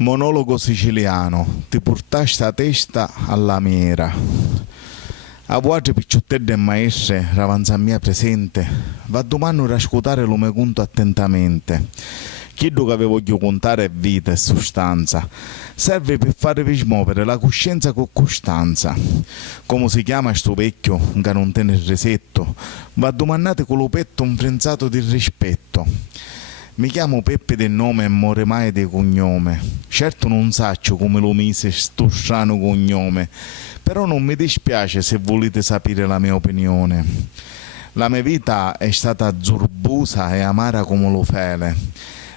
Monologo siciliano, ti portaste a testa alla miera. A vuote picciuttedde e maestre, ravanza mia presente, va domani a rascutare lo me conto attentamente. Chiedo che vi voglio contare è vita e sostanza. Serve per farvi smuovere la coscienza con costanza. Come si chiama sto vecchio che non tiene il resetto? Va domandate con lo petto un frenzato di rispetto. Mi chiamo Peppe del nome e more mai di cognome. Certo non saccio come lo mise sto strano cognome, però non mi dispiace se volete sapere la mia opinione. La mia vita è stata zurbusa e amara come lo fele.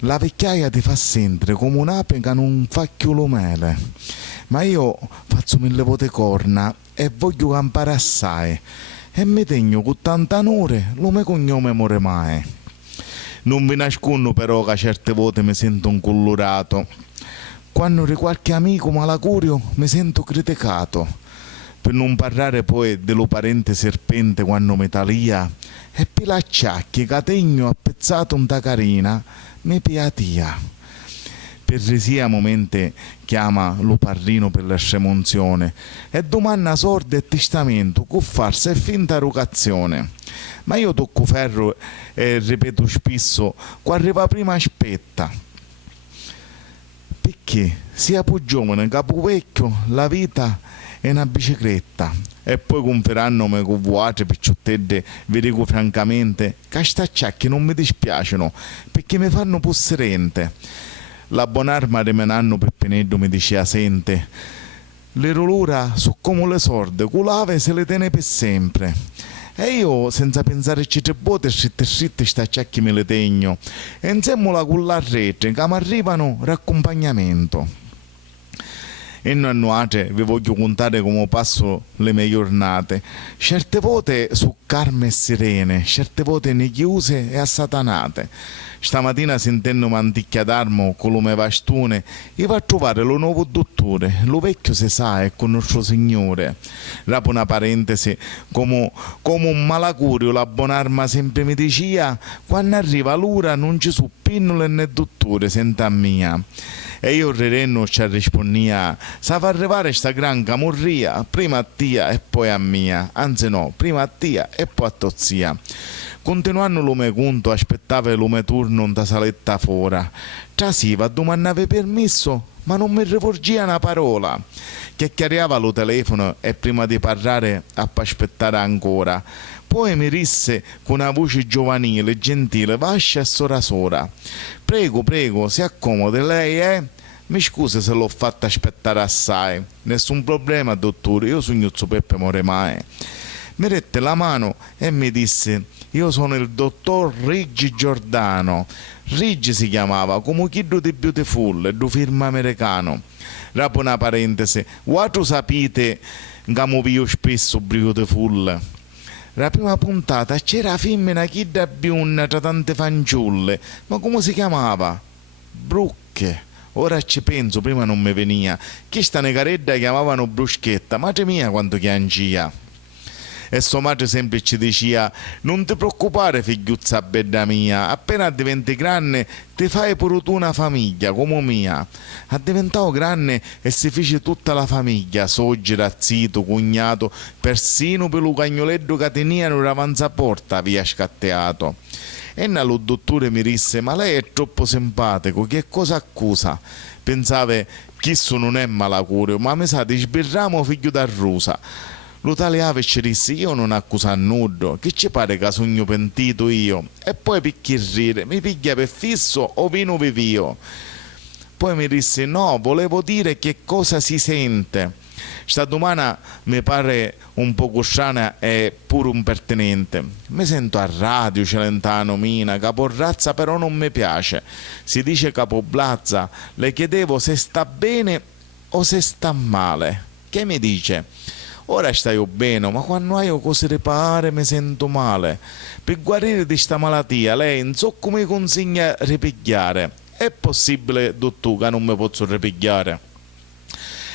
La vecchiaia ti fa sentire come un'ape che non fa più lo mele. Ma io faccio 1000 volte corna e voglio campare assai. E mi tegno con tanta onore lo mio cognome more mai. Non vi nascondo però che a certe volte mi sento incollorato. Quando di qualche amico malacurio mi sento criticato. Per non parlare poi dello parente serpente quando mi talia e per l'acciacchi che tegno appezzato un tacarina mi piatia. Per resia momenti chiama lo parrino per la stremunzione e domanda sorda e testamento con farsa e finta erogazione. Ma io tocco ferro e ripeto spesso, qua arriva prima aspetta. Perché sia più giovane che più vecchio la vita è una bicicletta. E poi conferandomi con voi picciuttedde, vi dico francamente che stacciacchi non mi dispiacciono perché mi fanno posserente. La buon'arma di menanno Peppeneddo mi diceva sente, le rolura sono come le sorde, culave se le tiene per sempre. E io, senza pensare ci tre bote, stritte stacciacchi me le tegno, e insieme con la rete che mi arrivano raccompagnamento. E non annuate, vi voglio contare come passo le mie giornate. Certe volte su calme e sirene, certe volte ne chiuse e assatanate. Stamattina sentendo manticchia d'armo con lo mio bastone, io va a trovare lo nuovo dottore, lo vecchio se sa è con nostro signore. Rapo una parentesi, come un malacurio la buon'arma sempre mi diceva, quando arriva l'ora non ci sono pinnole né dottore, senta mia. E io Rerenno ci rispondia, sa fa arrivare sta gran camorria, prima a tia e poi a mia, anzi no, prima a tia e poi a tozzia. Continuando lo mio conto, aspettava lo mio turno in da saletta fora. Trasiva, domandava permesso, ma non mi rivolgia una parola. Chiacchierava lo telefono e prima di parlare a aspettare ancora. Poi mi disse con una voce giovanile, gentile, vascia e sora. Prego, si accomodi, lei Mi scusi se l'ho fatta aspettare assai. Nessun problema, dottore, io sono Gnuzzo Peppe Moremai. Mi rette la mano e mi disse, io sono il dottor Riggi Giordano. Riggi si chiamava, come Kid di Beautiful, do firma americano. Rapo una parentesi, quattro sapete che io spesso Beautiful. La prima puntata c'era la femmina Kid Biunna tra tante fanciulle, ma come si chiamava? Brucche. Ora ci penso, prima non mi venia. Chi sta negaredda chiamavano Bruschetta, madre mia quanto chiancia. E sua madre sempre ci diceva, non ti preoccupare figliuzza bella mia, appena diventi grande ti fai pure tu una famiglia come mia. Ha diventato grande e si fece tutta la famiglia, soggira, zito, cugnato, persino per lo cagnoletto che tenivano davanti a porta via scatteato. E lo dottore mi disse, ma lei è troppo simpatico, che cosa accusa? Pensava, questo non è malacurio, ma mi sa di sbirramo figlio da rusa. Lo tale ave ci disse, io non accuso a nudo, che ci pare che sogno pentito io? E poi picchi rire, mi piglia per fisso o vino vivio? Poi mi disse, no, volevo dire che cosa si sente. Sta domanda mi pare un poco strana e pure impertinente. Mi sento a radio, Celentano, Mina, caporrazza però non mi piace. Si dice capoblazza, le chiedevo se sta bene o se sta male. Che mi dice? Ora stai bene, ma quando hai cose da pare mi sento male. Per guarire di sta malattia, lei non so come consiglia ripigliare. È possibile, dottore, che non mi posso ripigliare?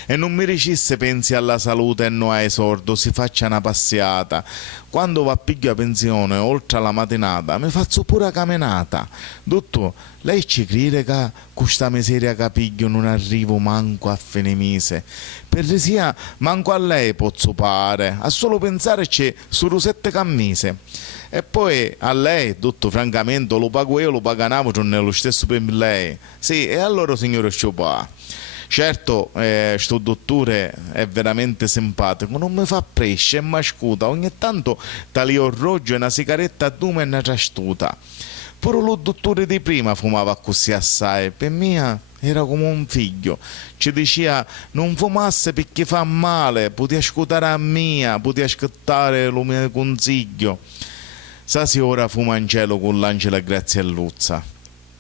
e non mi dicesse pensi alla salute e non ai sordo, si faccia una passiata. Quando va a piglio a pensione, oltre alla mattinata, mi faccio pure camminata. Dottor, lei ci crede che questa miseria che piglio non arrivo manco a fine mese? Per sia manco a lei posso pare, a solo pensare c'è su rosette cammise. E poi a lei, tutto francamente, lo pago io, lo paga Napoli, non è lo stesso per lei. Sì, e allora signore Sciopà. Certo, sto dottore è veramente simpatico, non mi fa presce e mi ascolta, ogni tanto tali orologio e una sigaretta a dume e una trastuta. Pure lo dottore di prima fumava così assai, per me era come un figlio, ci diceva non fumasse perché fa male, potevi ascoltare a mia, potevi ascoltare il mio consiglio. Sasi ora fuma in cielo con l'angela Grazielluzza.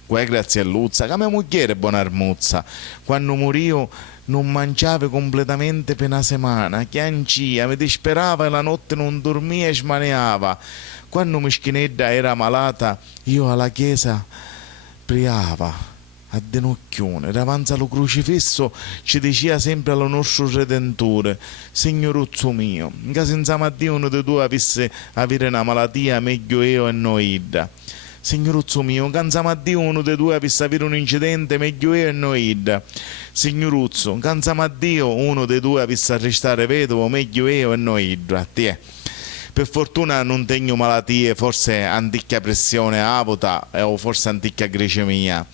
Quella Grazielluzza, che mia moglie è buona armuzza. Quando morivo non mangiava completamente per una settimana, chiancia, mi disperava e la notte non dormia e smaniava. Quando Mischinedda era malata, io alla chiesa priava a denocchione, davanti allo crocifisso ci diceva sempre allo nostro Redentore: Signoruzzo mio, che senza Dio uno dei due avesse avere una malattia, meglio io e noi. Signoruzzo mio, canzama Dio uno dei due avesse avere un incidente, meglio io e noi. Signoruzzo, canzama Dio uno dei due avesse a restare vedovo, meglio io e noi. Per fortuna non tengo malattie, forse anticchia pressione avota o forse anticchia glicemia.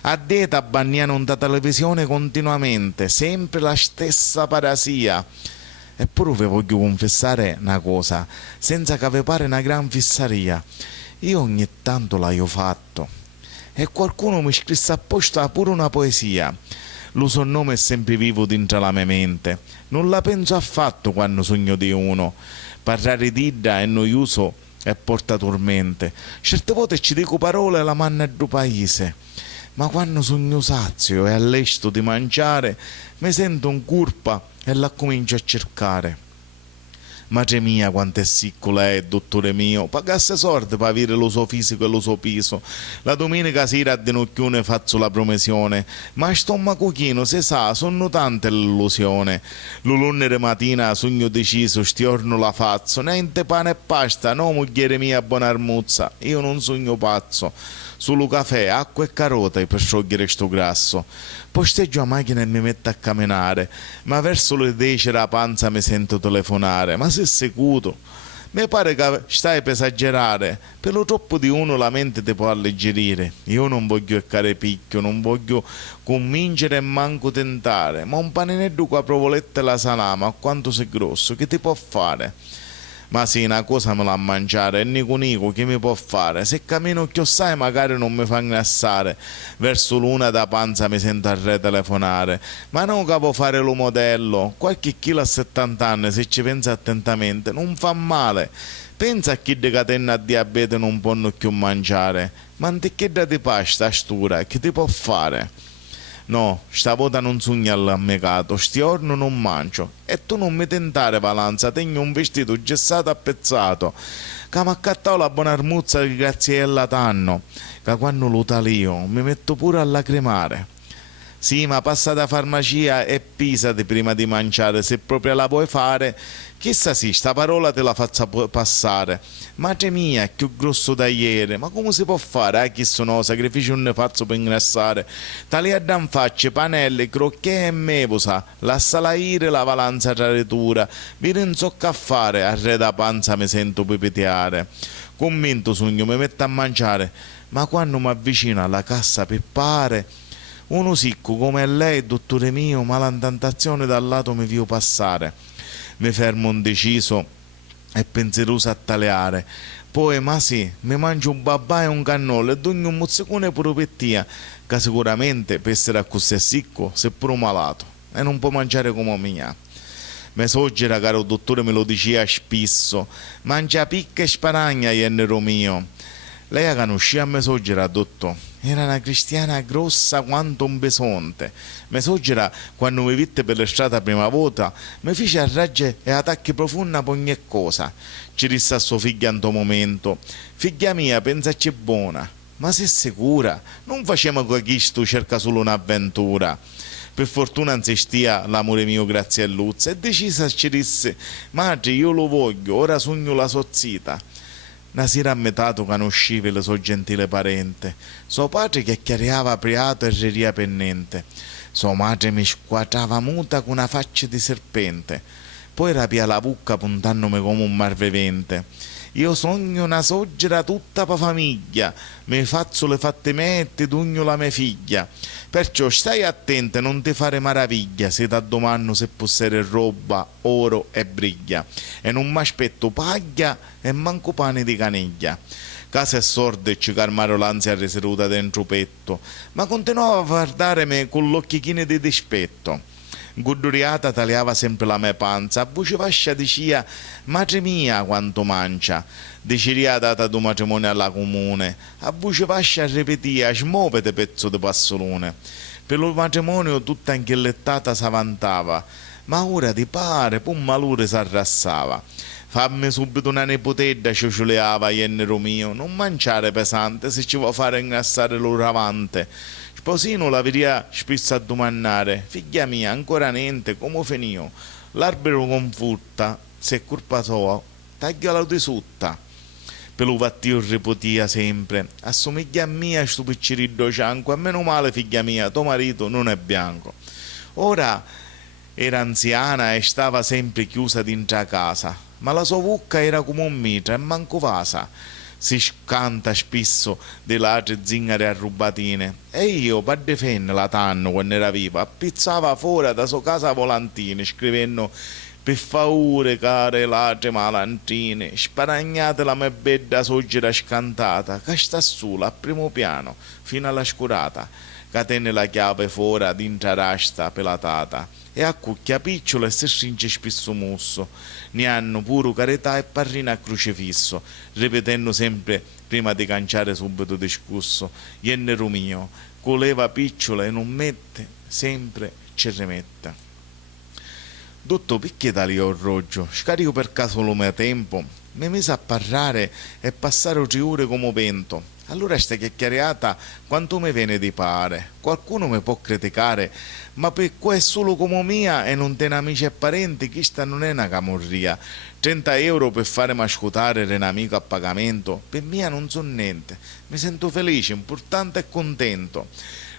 A dieta banniano da televisione continuamente, sempre la stessa parasia. Eppure vi voglio confessare una cosa, senza che vi pare una gran fissaria. Io ogni tanto l'ho fatto e qualcuno mi scrisse apposta pure una poesia. Lo suo nome è sempre vivo dentro la mia mente. Non la penso affatto quando sogno di uno. Parlare di Ida è noioso e porta tormente. Certe volte ci dico parole alla manna del paese, ma quando sogno sazio e all'esto di mangiare mi sento un curpa e la comincio a cercare. Madre mia, quanto è siccola è, dottore mio, pagasse sorte per avere lo suo fisico e lo suo piso. La domenica sera a Denocchione faccio la promessione, ma stomaco chino, se sa, sono tante le illusioni. L'ulunere mattina sogno deciso, stiorno la faccio, niente pane e pasta, no mogliere mia buona armuzza, io non sogno pazzo. Solo caffè, acqua e carote per sciogliere sto grasso. Posteggio la macchina e mi metto a camminare, ma verso le 10 la panza mi sento telefonare. Ma sei sicuro? Mi pare che stai per esagerare, per lo troppo di uno la mente ti può alleggerire. Io non voglio eccare picchio, non voglio convincere e manco tentare, ma un paninetto con la provoletta e la salama, a quanto sei grosso, che ti può fare? Ma sì, una cosa me la mangiare, e nico che mi può fare? Se cammino chiossai magari non mi fa ingrassare, verso l'una da panza mi sento a retelefonare, ma non capo fare lo modello, qualche chilo a 70 anni se ci pensa attentamente non fa male. Pensa a chi di catena a diabete non può più mangiare, ma antichedda di pasta astura, che ti può fare? No, stavolta non sogno all'ammecato, stiorno non mangio. E tu non mi tentare, Valanza, tengo un vestito gessato appezzato, che mi accattò la buona armuzza di Graziella Tanno, che quando lo talio mi metto pure a lacrimare. Sì, ma passa da farmacia e pisati prima di mangiare, se proprio la vuoi fare. Chissà sì, sta parola te la faccia passare. Madre mia, è più grosso da ieri, ma come si può fare? Chi sono sacrifici non ne faccio per ingrassare. Tali a dan facce, panelle, crocchè e mevosa, la salaire, la valanza raretura. Vi non so che fare, a re da panza mi sento pipiteare. Convinto sogno, mi metto a mangiare, ma quando mi avvicino alla cassa per pare, uno sicco come lei, dottore mio, ma la tentazione dal lato mi vio passare. Mi fermo indeciso e pensieroso a taleare. Poi, ma sì, mi mangio un babà e un cannolo e dogno un mozzicone pure per tia, che sicuramente per essere così sicco, seppur malato, e non può mangiare come mia. Mi soggera, caro dottore, me lo diceva spesso, mangia picca e sparagna, iennero mio. Lei conosceva me soggera, dottore. Era una cristiana grossa quanto un besonte. Me soggera, quando mi vitte per la strada la prima volta, mi fece a ragge e attacchi profonda per ogni cosa. Ci disse a sua figlia in to momento: figlia mia, pensaci buona. Ma sei sicura? Non facciamo che questo cerca solo un'avventura. Per fortuna non si stia l'amore mio grazie a Luzza, e decisa ci disse: madre, io lo voglio, ora sogno la sozzita. Una sera a metà conosciva il suo gentile parente, suo padre che chiariava apriato e reria pennente, sua madre mi squadrava muta con una faccia di serpente, poi rapia la bucca puntandomi come un marvevente. Io sogno una soggera tutta pa famiglia, mi faccio le fatte mette, dugno la mia figlia. Perciò stai attenta, non ti fare maraviglia, se t'addomando se può essere roba, oro e briglia. E non mi aspetto paglia e manco pane di caniglia. Casa è sorda e ci calmaro l'ansia riseduta dentro petto, ma continuava a guardarmi con l'occhichino di dispetto. Gudduriata tagliava sempre la mia panza, a voce vascia diceva: madre mia quanto mancia. Diceria data do matrimonio alla comune, a voce vascia ripetia: smuovete pezzo di passolone. Per lo matrimonio tutta inchiellettata s'avantava, ma ora ti pare pun malore s'arrassava. Fammi subito una nipotedda, ciocioleava Iennero mio, non mangiare pesante se ci vuoi fare ingrassare l'oravante. Sposino la veria spesso a domandare: figlia mia, ancora niente, come finio? L'albero confutta, se è colpa sua, tagliala di sutta. Per lo vattio ripetia sempre: assomiglia a mia sto picciriddo cianco, a meno male figlia mia, tuo marito non è bianco. Ora era anziana e stava sempre chiusa dentro a casa, ma la sua bocca era come un mitra e manco vasa. Si scanta spesso delle altre zingare arrubatine, e io per difenderla tanto quando era viva appizzava fuori da sua casa volantine scrivendo: per favore care altre malantine, sparagnate la mia bella soggera scantata che sta sola a primo piano fino alla scurata, che tenne la chiave fuori dentro rasta pelatata, e a cucchia picciola e si stringe spesso musso. Ne hanno pure carità e parrina a crocifisso, ripetendo sempre prima di canciare subito discusso: Iennero mio, coleva picciola e non mette, sempre ci rimette. Dotto perché tali orologio, scarico per caso lo mio tempo, mi mise a parlare e passare 3 ore come vento. Allora sta chiacchierata quanto mi viene di pare. Qualcuno mi può criticare, ma per qua è solo come mia e non tiene amici e parenti, questa non è una camorria. 30 euro per fare mascotare un amico a pagamento, per mia non so niente. Mi sento felice, importante e contento.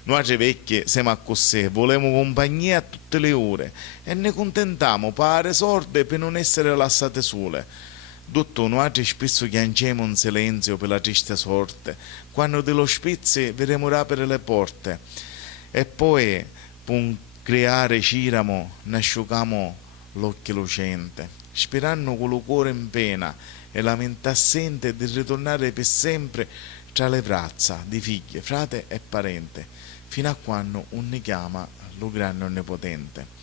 Noi vecchie siamo a così, volemo compagnia a tutte le ore e ne contentiamo pare sorde per non essere lasciate sole. Dotto noi spesso piangiamo in silenzio per la triste sorte, quando dello spizzi vedremo rapere le porte, e poi per creare ciramo ne asciugamo l'occhio lucente, sperando con lo cuore in pena e la mente assente di ritornare per sempre tra le braccia di figlie, frate e parente, fino a quando un ne chiama lo grande onnipotente.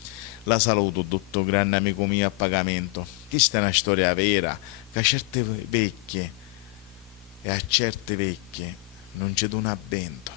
La saluto, dottor grande amico mio a pagamento. Questa è una storia vera, che a certe vecchie e a certe vecchie non ci dona avvento.